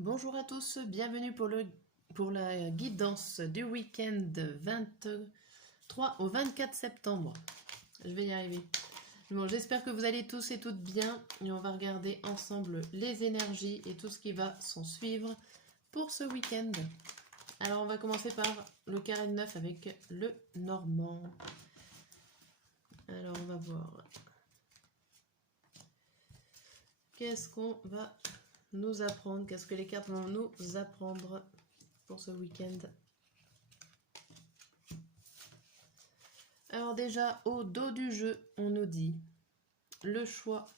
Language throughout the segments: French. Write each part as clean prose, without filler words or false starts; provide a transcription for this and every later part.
Bonjour à tous, bienvenue pour la guidance du week-end 23 au 24 septembre. Je vais y arriver. Bon, j'espère que vous allez tous et toutes bien et on va regarder ensemble les énergies et tout ce qui va s'en suivre pour ce week-end. Alors on va commencer par le carré de 9 avec le normand. Alors on va voir. Qu'est-ce qu'on va nous apprendre? Qu'est-ce que les cartes vont nous apprendre pour ce week-end? Alors déjà, au dos du jeu, on nous dit le choix,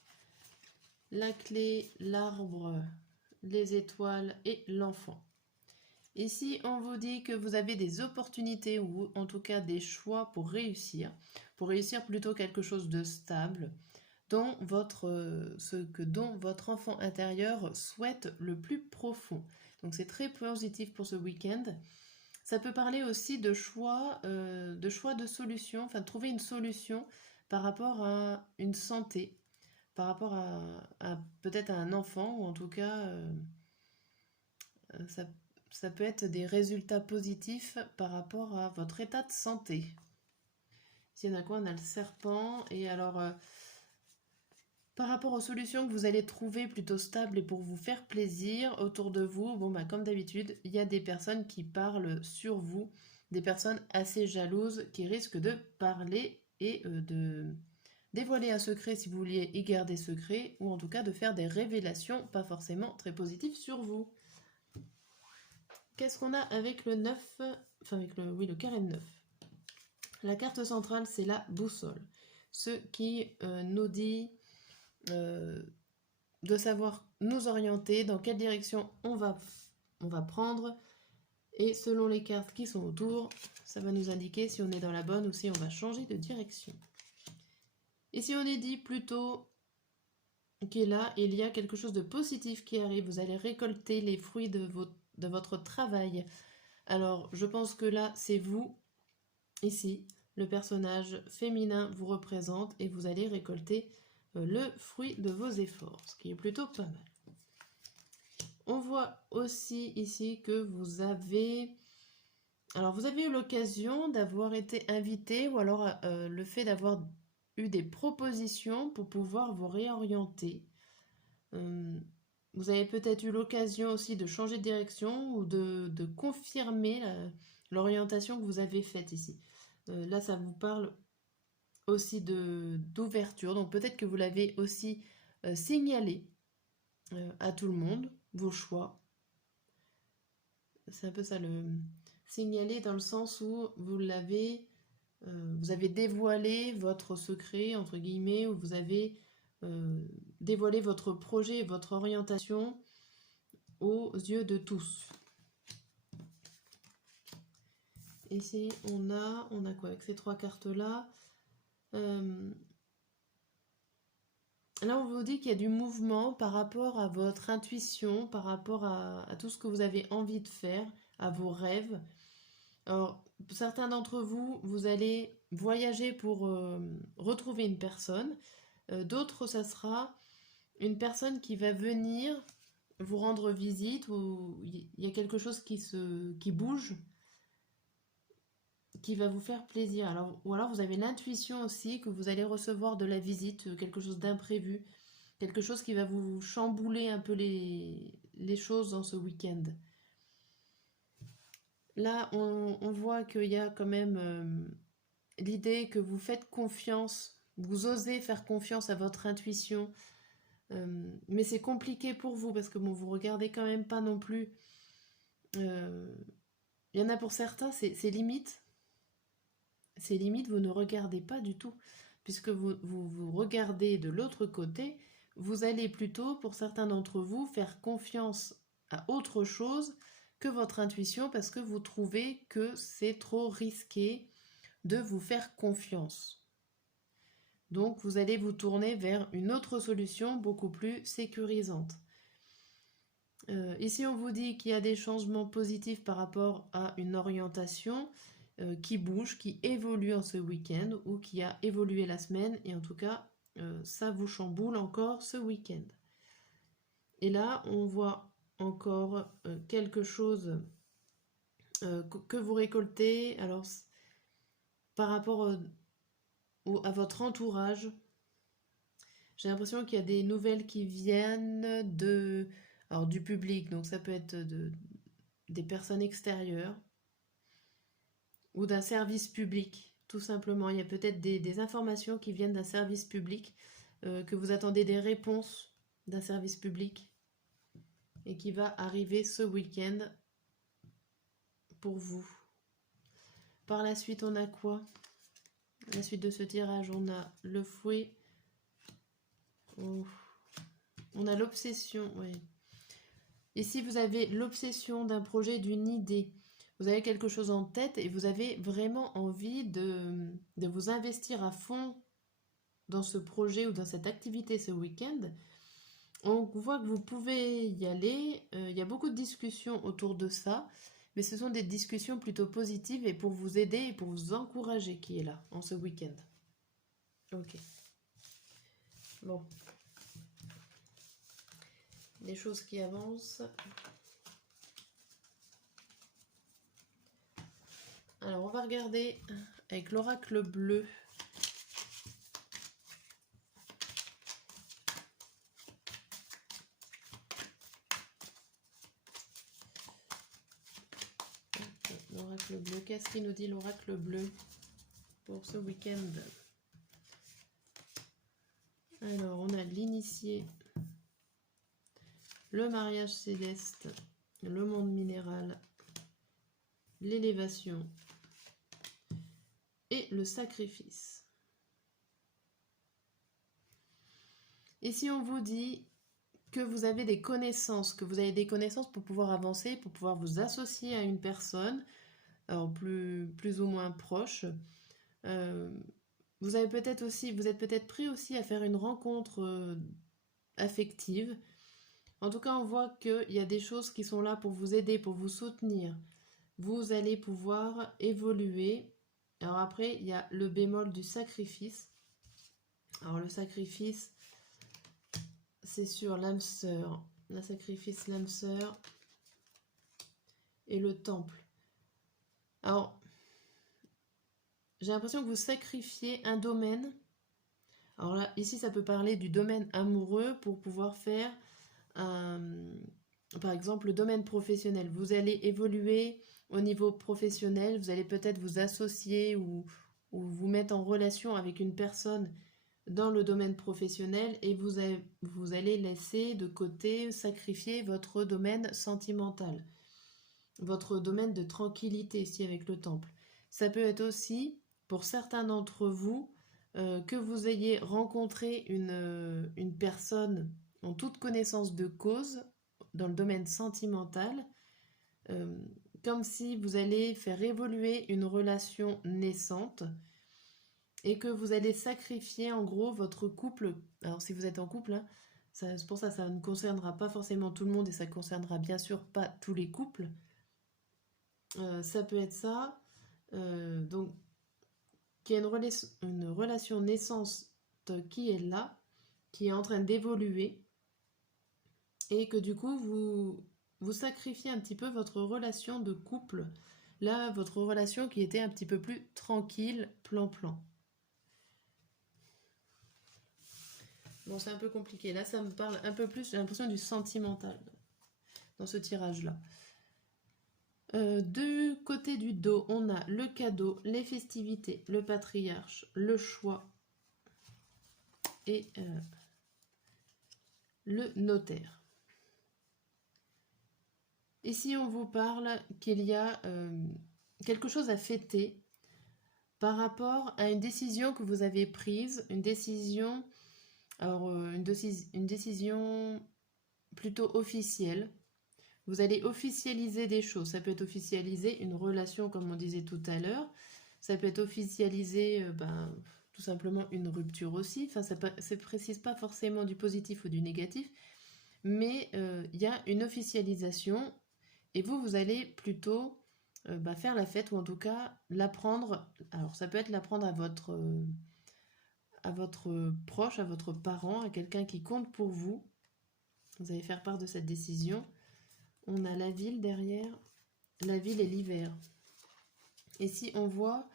la clé, l'arbre, les étoiles et l'enfant. Ici, on vous dit que vous avez des opportunités ou en tout cas des choix pour réussir plutôt quelque chose de stable, dont votre enfant intérieur souhaite le plus profond. Donc c'est très positif pour ce week-end. Ça peut parler aussi de choix de solution, enfin de trouver une solution par rapport à une santé, par rapport à peut-être à un enfant, ou en tout cas, ça peut être des résultats positifs par rapport à votre état de santé. Ici, on a quoi? On a le serpent, et alors, par rapport aux solutions que vous allez trouver plutôt stables et pour vous faire plaisir autour de vous, bon bah comme d'habitude, il y a des personnes qui parlent sur vous, des personnes assez jalouses qui risquent de parler et de dévoiler un secret si vous vouliez y garder secret, ou en tout cas de faire des révélations pas forcément très positives sur vous. Qu'est-ce qu'on a avec le 9, enfin avec le carré de 9? La carte centrale, c'est la boussole. Ce qui nous dit de savoir nous orienter, dans quelle direction on va prendre, et selon les cartes qui sont autour, ça va nous indiquer si on est dans la bonne ou si on va changer de direction. Ici on est dit plutôt qu'il y a quelque chose de positif qui arrive, vous allez récolter les fruits de votre travail. Alors je pense que là c'est vous, ici, le personnage féminin vous représente et vous allez récolter le fruit de vos efforts, ce qui est plutôt pas mal. On voit aussi ici que vous avez eu l'occasion d'avoir été invité, ou alors le fait d'avoir eu des propositions pour pouvoir vous réorienter. Vous avez peut-être eu l'occasion aussi de changer de direction ou de confirmer l'orientation que vous avez faite ici. Là, ça vous parle aussi d'ouverture, donc peut-être que vous l'avez aussi signalé à tout le monde, vos choix. C'est un peu ça, le signaler dans le sens où vous avez dévoilé votre secret, entre guillemets, ou vous avez dévoilé votre projet, votre orientation aux yeux de tous. Ici, on a quoi avec ces trois cartes-là? Là, on vous dit qu'il y a du mouvement par rapport à votre intuition, par rapport à tout ce que vous avez envie de faire, à vos rêves. Alors, certains d'entre vous, vous allez voyager pour retrouver une personne. D'autres, ça sera une personne qui va venir vous rendre visite, ou il y a quelque chose qui bouge, qui va vous faire plaisir. Alors, ou alors vous avez l'intuition aussi que vous allez recevoir de la visite, quelque chose d'imprévu, quelque chose qui va vous chambouler un peu les choses dans ce week-end. Là, on voit qu'il y a quand même l'idée que vous faites confiance, vous osez faire confiance à votre intuition, mais c'est compliqué pour vous parce que bon, vous regardez quand même pas non plus. Il y en a pour certains, c'est limite. C'est limite, vous ne regardez pas du tout, puisque vous regardez de l'autre côté. Vous allez plutôt, pour certains d'entre vous, faire confiance à autre chose que votre intuition, parce que vous trouvez que c'est trop risqué de vous faire confiance. Donc vous allez vous tourner vers une autre solution beaucoup plus sécurisante. Ici on vous dit qu'il y a des changements positifs par rapport à une orientation qui bouge, qui évolue en ce week-end ou qui a évolué la semaine, et en tout cas ça vous chamboule encore ce week-end. Et là on voit encore quelque chose que vous récoltez. Alors, par rapport à votre entourage, j'ai l'impression qu'il y a des nouvelles qui viennent alors, du public, donc ça peut être des personnes extérieures ou d'un service public, tout simplement. Il y a peut-être des informations qui viennent d'un service public, que vous attendez des réponses d'un service public et qui va arriver ce week-end pour vous. Par la suite, on a quoi? À la suite de ce tirage, on a le fouet. Oh. On a l'obsession, oui. Ici, vous avez l'obsession d'un projet, d'une idée. Vous avez quelque chose en tête et vous avez vraiment envie de vous investir à fond dans ce projet ou dans cette activité ce week-end. On voit que vous pouvez y aller. Il y a beaucoup de discussions autour de ça, mais ce sont des discussions plutôt positives et pour vous aider et pour vous encourager qui est là en ce week-end. Ok. Bon. Des choses qui avancent. Alors, on va regarder avec l'oracle bleu. L'oracle bleu, qu'est-ce qu'il nous dit l'oracle bleu pour ce week-end? Alors, on a l'initié, le mariage céleste, le monde minéral, l'élévation et le sacrifice. Et si on vous dit que vous avez des connaissances, pour pouvoir avancer, pour pouvoir vous associer à une personne, alors plus ou moins proche, vous êtes peut-être prêt aussi à faire une rencontre affective. En tout cas, on voit qu'il y a des choses qui sont là pour vous aider, pour vous soutenir. Vous allez pouvoir évoluer. Alors après, il y a le bémol du sacrifice. Alors le sacrifice, c'est sur l'âme sœur. Le sacrifice, l'âme sœur et le temple. Alors, j'ai l'impression que vous sacrifiez un domaine. Alors là, ici, ça peut parler du domaine amoureux pour pouvoir faire, par exemple, le domaine professionnel. Vous allez évoluer au niveau professionnel, vous allez peut-être vous associer ou vous mettre en relation avec une personne dans le domaine professionnel et vous allez laisser de côté, sacrifier votre domaine sentimental, votre domaine de tranquillité ici avec le temple. Ça peut être aussi, pour certains d'entre vous, que vous ayez rencontré une personne en toute connaissance de cause dans le domaine sentimental, comme si vous allez faire évoluer une relation naissante et que vous allez sacrifier en gros votre couple. Alors si vous êtes en couple, hein, c'est pour ça que ça ne concernera pas forcément tout le monde et ça ne concernera bien sûr pas tous les couples. Ça peut être ça. Donc, qu'il y a une relation naissance qui est là, qui est en train d'évoluer et que du coup vous sacrifiez un petit peu votre relation de couple, là votre relation qui était un petit peu plus tranquille, plan-plan. Bon, c'est un peu compliqué, là ça me parle un peu plus, j'ai l'impression du sentimental dans ce tirage-là. Du côté du dos, on a le cadeau, les festivités, le patriarche, le choix et le notaire. Ici, on vous parle qu'il y a quelque chose à fêter par rapport à une décision que vous avez prise, une décision plutôt officielle. Vous allez officialiser des choses. Ça peut être officialiser une relation, comme on disait tout à l'heure. Ça peut être officialiser tout simplement une rupture aussi. Enfin, ça ne précise pas forcément du positif ou du négatif, mais il y a une officialisation et vous allez plutôt faire la fête ou en tout cas l'apprendre. Alors, ça peut être l'apprendre à votre proche, à votre parent, à quelqu'un qui compte pour vous. Vous allez faire part de cette décision. On a la ville derrière. La ville et l'hiver. Et si on voit,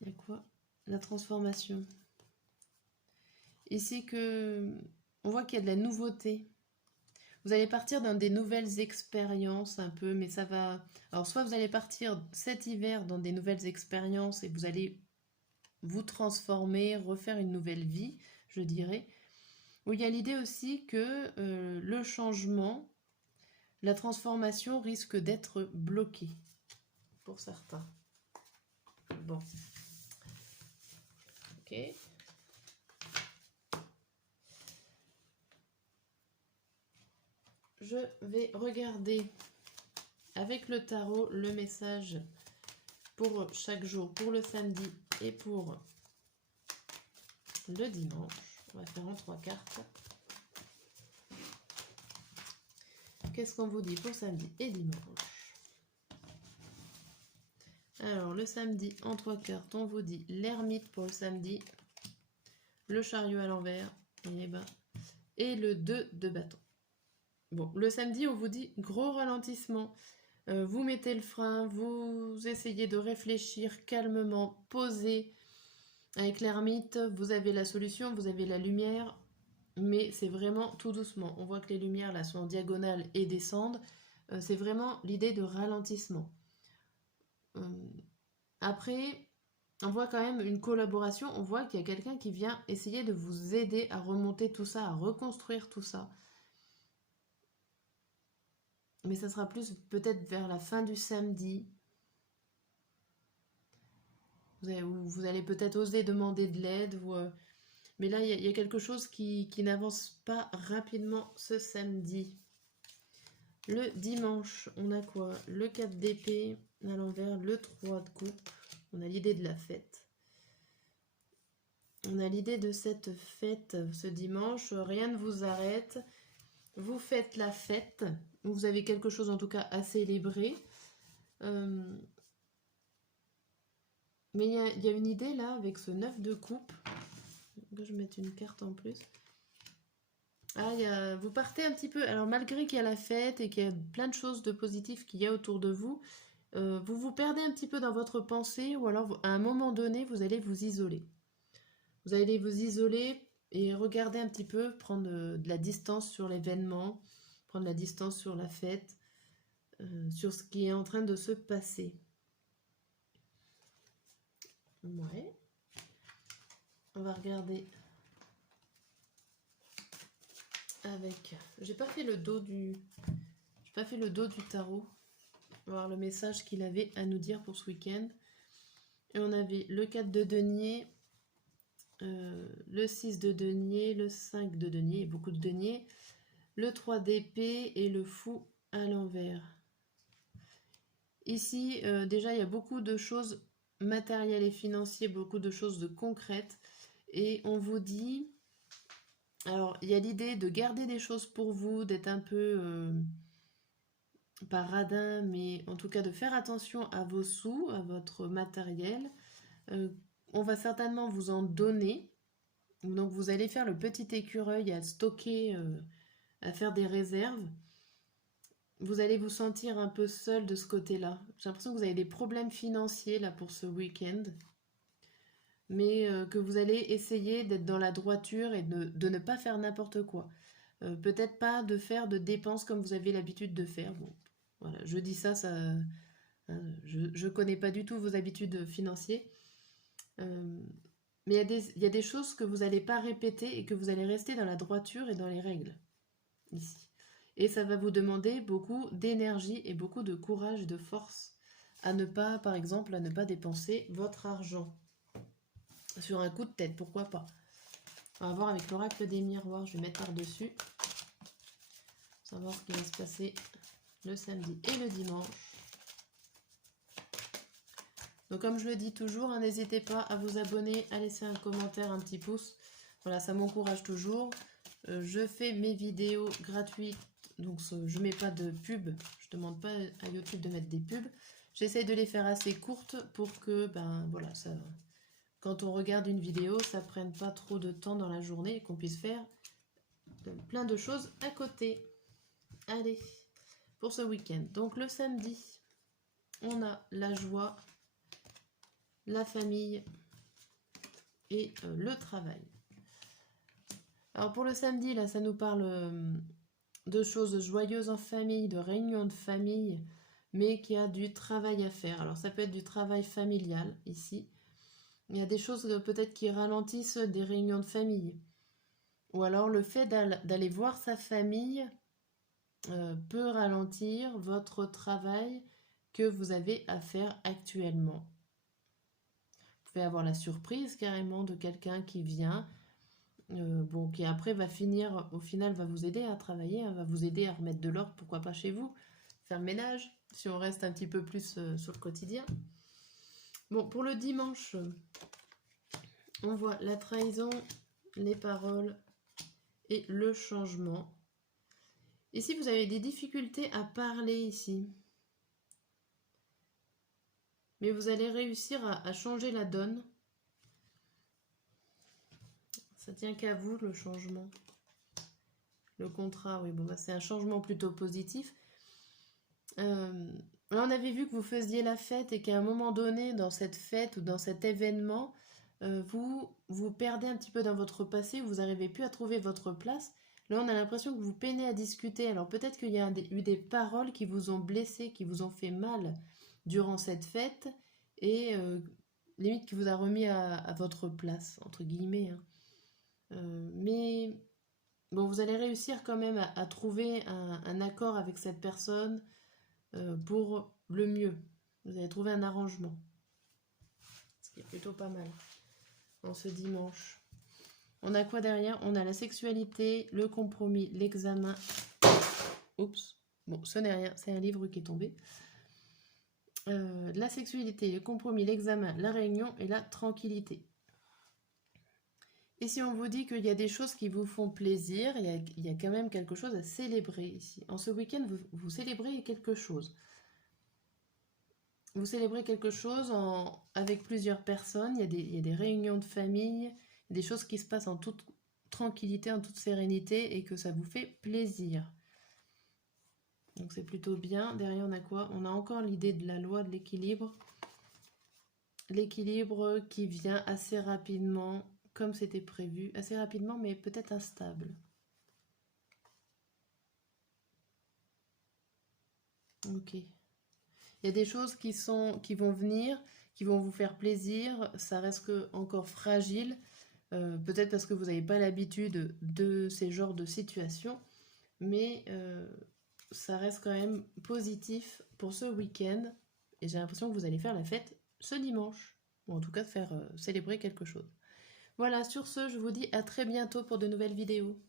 il y a quoi? La transformation. Ici on voit qu'il y a de la nouveauté. Vous allez partir dans des nouvelles expériences un peu, mais ça va... Alors soit vous allez partir cet hiver dans des nouvelles expériences et vous allez vous transformer, refaire une nouvelle vie, je dirais. Où il y a l'idée aussi que le changement, la transformation risque d'être bloquée pour certains. Bon. Ok. Je vais regarder avec le tarot le message pour chaque jour, pour le samedi et pour le dimanche. On va faire en 3 cartes. Qu'est-ce qu'on vous dit pour samedi et dimanche? Alors, le samedi, en 3 cartes, on vous dit l'ermite pour le samedi, le chariot à l'envers, et le 2 de bâton. Bon, le samedi, on vous dit gros ralentissement. Vous mettez le frein, vous essayez de réfléchir calmement, posé. Avec l'ermite, vous avez la solution, vous avez la lumière, mais c'est vraiment tout doucement. On voit que les lumières là sont en diagonale et descendent. C'est vraiment l'idée de ralentissement. Après, on voit quand même une collaboration. On voit qu'il y a quelqu'un qui vient essayer de vous aider à remonter tout ça, à reconstruire tout ça. Mais ça sera plus peut-être vers la fin du samedi. Vous allez peut-être oser demander de l'aide. Mais là, il y a quelque chose qui n'avance pas rapidement ce samedi. Le dimanche, on a quoi? Le 4 d'épée à l'envers, le 3 de coupe. On a l'idée de la fête. On a l'idée de cette fête ce dimanche. Rien ne vous arrête. Vous faites la fête. Vous avez quelque chose en tout cas à célébrer. Mais il y a une idée là avec ce 9 de coupe. Que je mette une carte en plus. Ah, vous partez un petit peu. Alors malgré qu'il y a la fête et qu'il y a plein de choses de positives qu'il y a autour de vous, vous vous perdez un petit peu dans votre pensée ou alors à un moment donné, vous allez vous isoler. Vous allez vous isoler et regarder un petit peu, prendre de la distance sur l'événement, prendre la distance sur la fête, sur ce qui est en train de se passer. Ouais. On va regarder avec... J'ai pas fait le dos du tarot. On va voir le message qu'il avait à nous dire pour ce week-end. Et on avait le 4 de denier, le 6 de denier, le 5 de denier, beaucoup de denier, le 3 d'épée et le fou à l'envers. Ici, déjà, il y a beaucoup de choses matérielles et financières, beaucoup de choses de concrètes. Et on vous dit... Alors, il y a l'idée de garder des choses pour vous, d'être un peu... pas radin, mais en tout cas de faire attention à vos sous, à votre matériel. On va certainement vous en donner. Donc vous allez faire le petit écureuil à stocker, à faire des réserves. Vous allez vous sentir un peu seul de ce côté-là. J'ai l'impression que vous avez des problèmes financiers là pour ce week-end. Mais que vous allez essayer d'être dans la droiture et de ne pas faire n'importe quoi. Peut-être pas de faire de dépenses comme vous avez l'habitude de faire. Bon, voilà, je dis ça, je ne connais pas du tout vos habitudes financières. Mais il y a des choses que vous n'allez pas répéter et que vous allez rester dans la droiture et dans les règles. Ici. Et ça va vous demander beaucoup d'énergie et beaucoup de courage et de force à ne pas, par exemple, à ne pas dépenser votre argent. Sur un coup de tête, pourquoi pas. On va voir avec l'oracle des miroirs, je vais mettre par-dessus. Savoir ce qui va se passer le samedi et le dimanche. Donc comme je le dis toujours, n'hésitez pas à vous abonner, à laisser un commentaire, un petit pouce. Voilà, ça m'encourage toujours. Je fais mes vidéos gratuites, donc je mets pas de pub. Je demande pas à YouTube de mettre des pubs. J'essaie de les faire assez courtes pour que, voilà, ça, quand on regarde une vidéo, ça prenne pas trop de temps dans la journée et qu'on puisse faire plein de choses à côté. Allez, pour ce week-end. Donc le samedi, on a la joie, la famille et le travail. Alors pour le samedi, là, ça nous parle de choses joyeuses en famille, de réunions de famille, mais qu'il y a du travail à faire. Alors ça peut être du travail familial ici. Il y a des choses peut-être qui ralentissent des réunions de famille. Ou alors le fait d'aller voir sa famille peut ralentir votre travail que vous avez à faire actuellement. Vous pouvez avoir la surprise carrément de quelqu'un qui vient, qui après va finir, au final va vous aider à travailler, va vous aider à remettre de l'ordre, pourquoi pas chez vous, faire le ménage, si on reste un petit peu plus sur le quotidien. Bon, pour le dimanche, on voit la trahison, les paroles et le changement. Et si vous avez des difficultés à parler ici, mais vous allez réussir à changer la donne. Ça tient qu'à vous, le changement. Le contrat, oui, bon, bah, c'est un changement plutôt positif. Là, on avait vu que vous faisiez la fête et qu'à un moment donné, dans cette fête ou dans cet événement, vous perdez un petit peu dans votre passé, vous n'arrivez plus à trouver votre place. Là, on a l'impression que vous peinez à discuter. Alors peut-être qu'il y a eu des paroles qui vous ont blessé, qui vous ont fait mal durant cette fête et limite qui vous a remis à votre place, entre guillemets. Hein. Mais bon, vous allez réussir quand même à trouver un accord avec cette personne pour le mieux. Vous allez trouver un arrangement. Ce qui est plutôt pas mal en ce dimanche. On a quoi derrière? On a la sexualité, le compromis, l'examen. Oups. Bon, ce n'est rien, c'est un livre qui est tombé. La sexualité, le compromis, l'examen, la réunion et la tranquillité. Et si on vous dit qu'il y a des choses qui vous font plaisir, il y a quand même quelque chose à célébrer ici. En ce week-end, vous célébrez quelque chose. Vous célébrez quelque chose avec plusieurs personnes. Il y a des réunions de famille, des choses qui se passent en toute tranquillité, en toute sérénité et que ça vous fait plaisir. Donc c'est plutôt bien. Derrière, on a quoi? On a encore l'idée de la loi de l'équilibre. L'équilibre qui vient assez rapidement, comme c'était prévu. Assez rapidement, mais peut-être instable. Ok. Il y a des choses qui vont venir, qui vont vous faire plaisir. Ça reste encore fragile. Peut-être parce que vous n'avez pas l'habitude de ces genres de situations. Mais ça reste quand même positif pour ce week-end. Et j'ai l'impression que vous allez faire la fête ce dimanche. Ou en tout cas faire célébrer quelque chose. Voilà, sur ce, je vous dis à très bientôt pour de nouvelles vidéos.